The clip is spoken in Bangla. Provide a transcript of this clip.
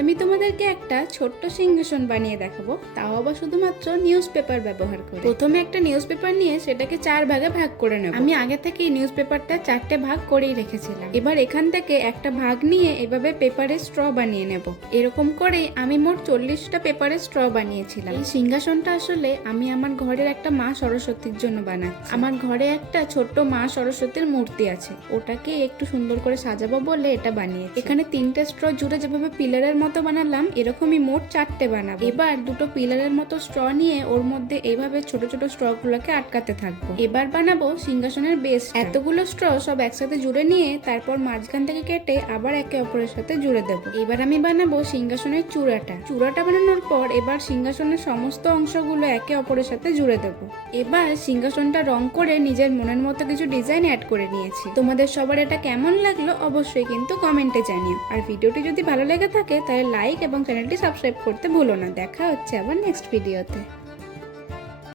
আমি তোমাদেরকে একটা ছোট্ট সিংহাসন বানিয়ে দেখাবো, তাও আবার শুধুমাত্র নিউজ পেপার ব্যবহার করে। প্রথমে একটা নিউজ পেপার নিয়ে সেটাকে 4 ভাগে ভাগ করে নেব। আমি আগে থেকে নিউজ পেপারটা 4টে ভাগ করেই রেখেছিলাম। এবার এখান থেকে একটা ভাগ নিয়ে এভাবে পেপারের স্ট্র বানিয়ে নেব। এরকম করে আমি মোট 40টা পেপারের স্ট্র বানিয়েছিলাম। এই সিংহাসনটা আসলে আমি আমার ঘরের একটা মা সরস্বতীর জন্য বানাচ্ছি। আমার ঘরে একটা ছোট্ট মা সরস্বতীর মূর্তি আছে, ওটাকে একটু সুন্দর করে সাজাবো বলে এটা বানিয়েছি। এখানে 3টে স্ট্র জুড়ে যেভাবে পিলারের মতো বানালাম, এরকমই মোট 4টে বানাবো। এবার দুটো পিলারের মতো স্ট্র নিয়ে ওর মধ্যে এইভাবে ছোট ছোট স্ট্র গুলোকে আটকাতে থাকবো। এবার বানাবো সিংহাসনের বেস। এতগুলো স্ট্র সব একসাথে জুড়ে নিয়ে তারপর মাঝখান থেকে কেটে আবার একে অপরের সাথে জুড়ে দেবো। এবার আমি বানাবো সিংহাসনের চূড়াটা বানানোর পর এবার সিংহাসনের সমস্ত অংশগুলো একে অপরের সাথে জুড়ে দেবো। এবার সিংহাসনটা রং করে নিজের মনের মতো কিছু ডিজাইন অ্যাড করে নিয়েছি। তোমাদের সবার এটা কেমন লাগলো অবশ্যই কিন্তু কমেন্টে জানিও। আর ভিডিওটি যদি ভালো লেগে থাকে তাহলে লাইক এবং চ্যানেলটি সাবস্ক্রাইব করতে ভুলো না। দেখা হচ্ছে আবার নেক্সট ভিডিওতে।